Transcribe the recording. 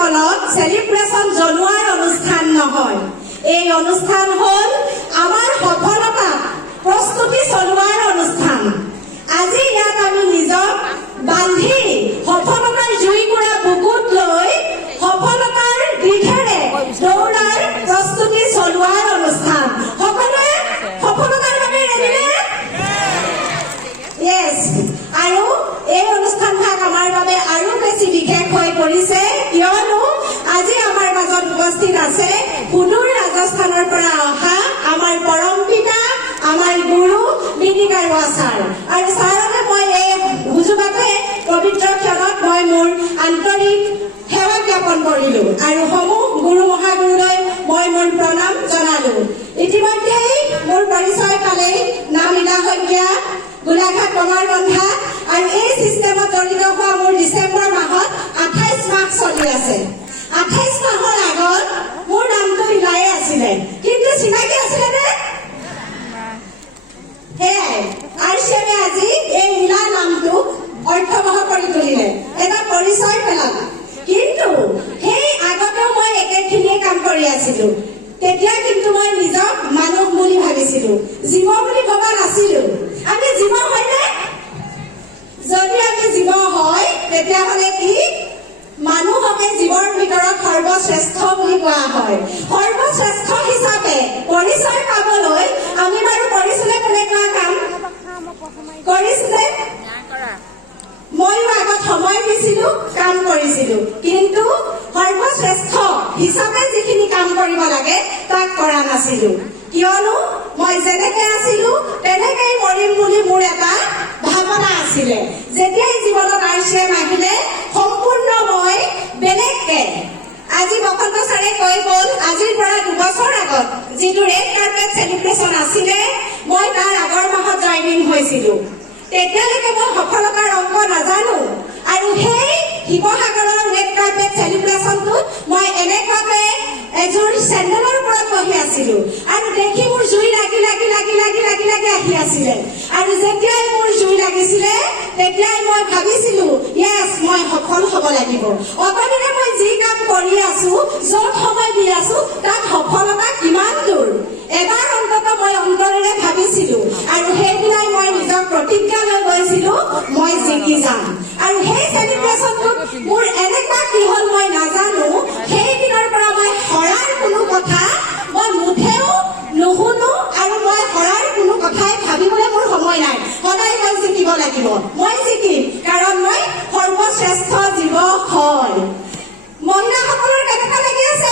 মহিলাসকলক সেলিব্ৰেশন জনোৱাৰ অনুষ্ঠান নহয়। এই অনুষ্ঠান হ'ল আমাৰ সফলতা প্ৰস্তুতি চলোৱাৰ অনুষ্ঠান। আজি ইয়াত আমি নিজক বান্ধি সফলতাৰ জুইকুৰা বুকুত লৈ সফলতাৰ দিশেৰে দৌৰাৰ প্ৰস্তুতি চলোৱাৰ অনুষ্ঠান। সকলোৱে সফলতাৰ বাবে ৰেডিনে? Yes. আৰু এই অনুষ্ঠানভাগ আমাৰ বাবে আৰু বেছি বিশেষ হৈ পৰিছে কিয়নো আজি আমাৰ মাজত উপস্থিত আছে সুদূৰ ৰাজস্থানৰ পৰা অহা আমাৰ পৰম পিতা আমাৰ গুৰু বিনিকা ছাৰ। আৰু ছাৰকে মই এই সুযোগতে পবিত্ৰ ক্ষণত মই মোৰ আন্তৰিক সেৱা জ্ঞাপন কৰিলো আৰু সমূহ গুৰু মহাগুৰুলৈ মই মোৰ প্ৰণাম জনালো। ইতিমধ্যেই মোৰ পৰিচয় পালেই নাম ইলা শইকীয়া, গোলাঘাট কমাৰবন্ধা। আৰু এই চিষ্টেমত জড়িত হোৱা মোৰ ডিচেম্বৰ মাহত 28 মাহ চলি আছে। 28 মাহৰ আগত মোৰ নামটো ইলাই আছিলে, কিন্তু চিনাকি আছিলে নে? সেয়াই আৰচিএমে আজি এই ইলা নামটোক অৰ্থবহ কৰি তুলিলে, এটা পৰিচয় পেলালে। কিন্তু সেই আগতেও মই একেখিনিয়ে কাম কৰি আছিলো। তেতিয়া কিন্তু মই নিজক মানুহ বুলি ভাবিছিলো, জীৱ বুলি ভবা নাছিলো। আমি জীৱ হয়নে? যদি আমি জীৱ হয় তেতিয়াহ'লে কি মানুহকে জীৱৰ ভিতৰত সৰ্বশ্ৰেষ্ঠ বুলি কোৱা হয়। সৰ্বশ্ৰেষ্ঠ হিচাপে পৰিচয় পাবলৈ আমি বাৰু কৰিছিলে তেনেকুৱা কাম কৰিছিলে? ময়ো আগত সময় দিছিলো, কাম কৰিছিলো, কিন্তু সৰ্বশ্ৰেষ্ঠ হিচাপে যিখিনি কাম কৰিব লাগে তাক কৰা নাছিলো। কিয়নো মই যেনেকে আছিলো তেনেকেই মৰিম বুলি মোৰ এটা ভাৱনা আছিলে। যেতিয়াই জীৱনত আৰচিএম আহিলে সম্পূৰ্ণ মই বেলেগকে। আজি বসন্ত ছাৰে কৈ গ'ল আজিৰ পৰা 2 বছৰ আগত যিটো ৰেড কাৰ্পেট চেলিব্ৰেশ্যন আছিলে মই তাৰ আগৰ মাহত জইনিং হৈছিলো। তেতিয়ালৈকে মই সফলতাৰ অংক নাজানো। আৰু সেই শিৱসাগৰৰ ৰেড কাৰ্পেট চেলিব্ৰেশ্যনটোত মই এনেকুৱাকে এযোৰ চেণ্ডেলৰ ওপৰত বহি আছিলো আৰু দেখি মোৰ জুই লাগি লাগি লাগি লাগি লাগি লাগি আহি আছিলে। আৰু যেতিয়াই মোৰ জুই লাগিছিলে তেতিয়াই মই ভাবিছিলো য়েছ মই সফল হ'ব লাগিব। অতদিনে মই যি কাম কৰি আছো, য'ত সময় দি আছো তাত সফলতা কিমান দূৰ এবাৰ অন্তত মই অন্তৰেৰে ভাবিছিলো। আৰু সেইদিনাই মই নিজক প্ৰতিজ্ঞা লৈ গৈছিলো মই জিকি যাম। আৰু সেই চেলিব্ৰেশ্যনটোত মোৰ এনেকুৱা কি হ'ল মই নাজানো। সেইদিনৰ পৰা মই হৰাৰ কোনো কথা মই মুঠেও নুশুনো আৰু মই হৰাৰ কোনো কথাই ভাবিবলৈ মোৰ সময় নাই। সদায় মই জিকিব লাগিব, মই জিকিম, কাৰণ মই সৰ্বশ্ৰেষ্ঠ জীৱ হয়। মহিলাসকলৰ কেনেকুৱা লাগি আছে?